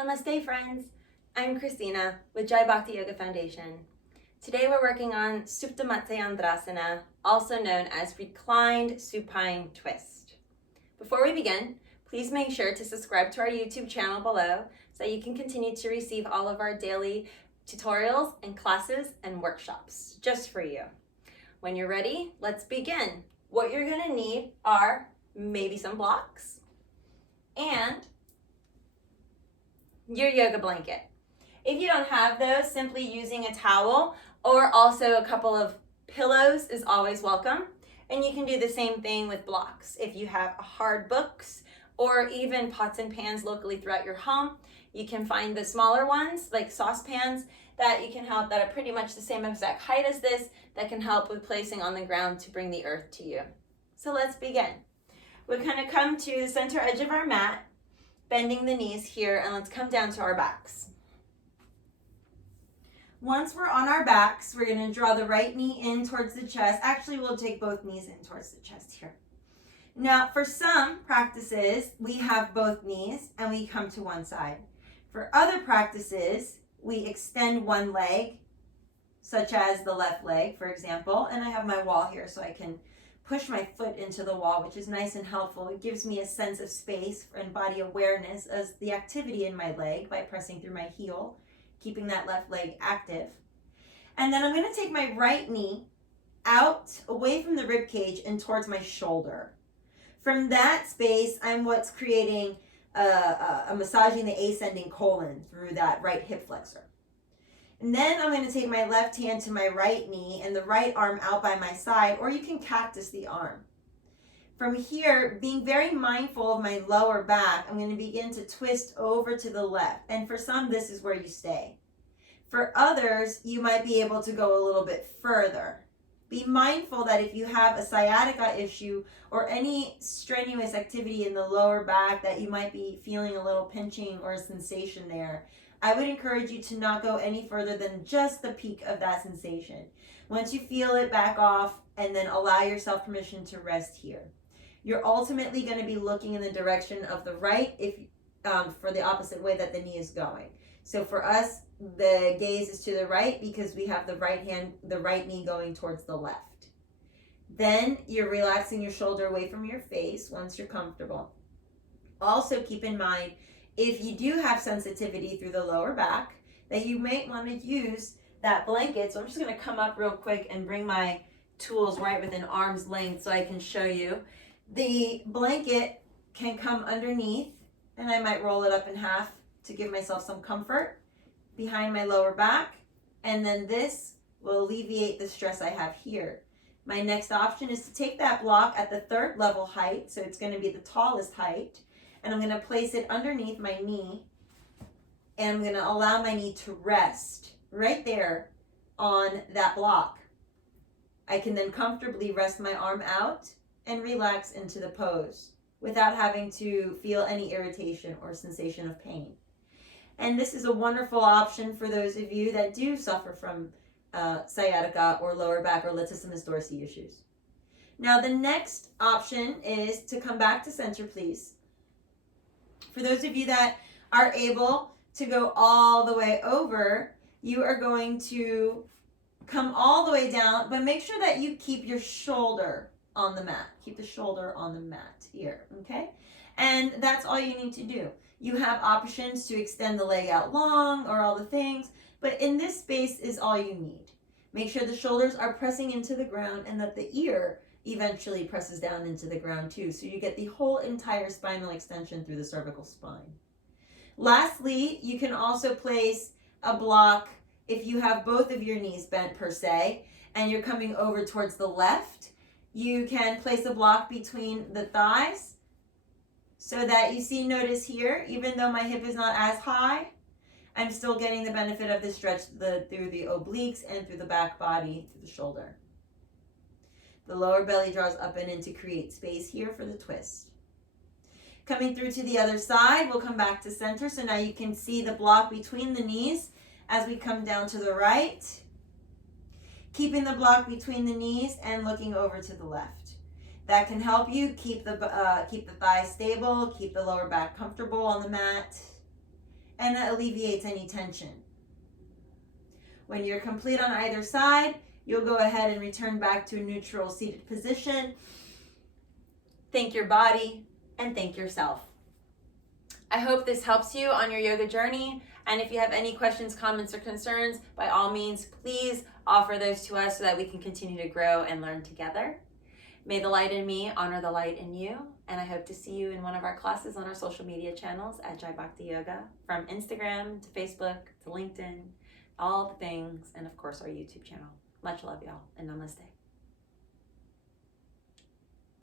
Namaste friends, I'm Christina with Jai Bhakti Yoga Foundation. Today we're working on Supta Matsyendrasana, also known as Reclined Supine Twist. Before we begin, please make sure to subscribe to our YouTube channel below so you can continue to receive all of our daily tutorials and classes and workshops just for you. When you're ready, let's begin. What you're going to need are maybe some blocks and your yoga blanket. If you don't have those, simply using a towel or also a couple of pillows is always welcome. And you can do the same thing with blocks. If you have hard books or even pots and pans locally throughout your home, you can find the smaller ones like saucepans that you can help, that are pretty much the same exact height as this, that can help with placing on the ground to bring the earth to you. So let's begin. We're going to come to the center edge of our mat, bending the knees here, and let's come down to our backs. Once we're on our backs, we're going to draw the right knee in towards the chest. Actually, we'll take both knees in towards the chest here. Now, for some practices, we have both knees and we come to one side. For other practices, we extend one leg, such as the left leg, for example, and I have my wall here so I can push my foot into the wall, which is nice and helpful. It gives me a sense of space and body awareness as the activity in my leg by pressing through my heel, keeping that left leg active. And then I'm going to take my right knee out away from the rib cage and towards my shoulder. From that space, I'm what's creating massaging the ascending colon through that right hip flexor. And then I'm going to take my left hand to my right knee and the right arm out by my side, or you can cactus the arm. From here, being very mindful of my lower back, I'm going to begin to twist over to the left. And for some, this is where you stay. For others, you might be able to go a little bit further. Be mindful that if you have a sciatica issue or any strenuous activity in the lower back that you might be feeling a little pinching or a sensation there, I would encourage you to not go any further than just the peak of that sensation. Once you feel it, back off and then allow yourself permission to rest here. You're ultimately going to be looking in the direction of the right for the opposite way that the knee is going. So for us, the gaze is to the right because we have the right knee going towards the left. Then you're relaxing your shoulder away from your face once you're comfortable. Also keep in mind, if you do have sensitivity through the lower back, that you might want to use that blanket. So I'm just going to come up real quick and bring my tools right within arm's length so I can show you. The blanket can come underneath, and I might roll it up in half to give myself some comfort behind my lower back. And then this will alleviate the stress I have here. My next option is to take that block at the third level height, so it's going to be the tallest height. And I'm going to place it underneath my knee, and I'm going to allow my knee to rest right there on that block. I can then comfortably rest my arm out and relax into the pose without having to feel any irritation or sensation of pain. And this is a wonderful option for those of you that do suffer from sciatica or lower back or latissimus dorsi issues. Now the next option is to come back to center, please. For those of you that are able to go all the way over, you are going to come all the way down, but make sure that you keep your shoulder on the mat. Keep the shoulder on the mat here, okay? And that's all you need to do. You have options to extend the leg out long or all the things, but in this space is all you need. Make sure the shoulders are pressing into the ground and that the ear eventually presses down into the ground too, so you get the whole entire spinal extension through the cervical spine. Lastly, you can also place a block if you have both of your knees bent per se and you're coming over towards the left. You can place a block between the thighs so that you notice here, even though my hip is not as high, I'm still getting the benefit of the stretch through the obliques and through the back body, through the shoulder. The lower belly draws up and in to create space here for the twist. Coming through to the other side, we'll come back to center. So now you can see the block between the knees as we come down to the right. Keeping the block between the knees and looking over to the left. That can help you keep the thighs stable, keep the lower back comfortable on the mat. and it alleviates any tension. When you're complete on either side, you'll go ahead and return back to a neutral seated position. Thank your body and thank yourself. I hope this helps you on your yoga journey. And if you have any questions, comments, or concerns, by all means, please offer those to us so that we can continue to grow and learn together. May the light in me honor the light in you. And I hope to see you in one of our classes on our social media channels at Jai Bhakti Yoga, from Instagram to Facebook to LinkedIn, all the things, and of course our YouTube channel. Much love, y'all, and namaste.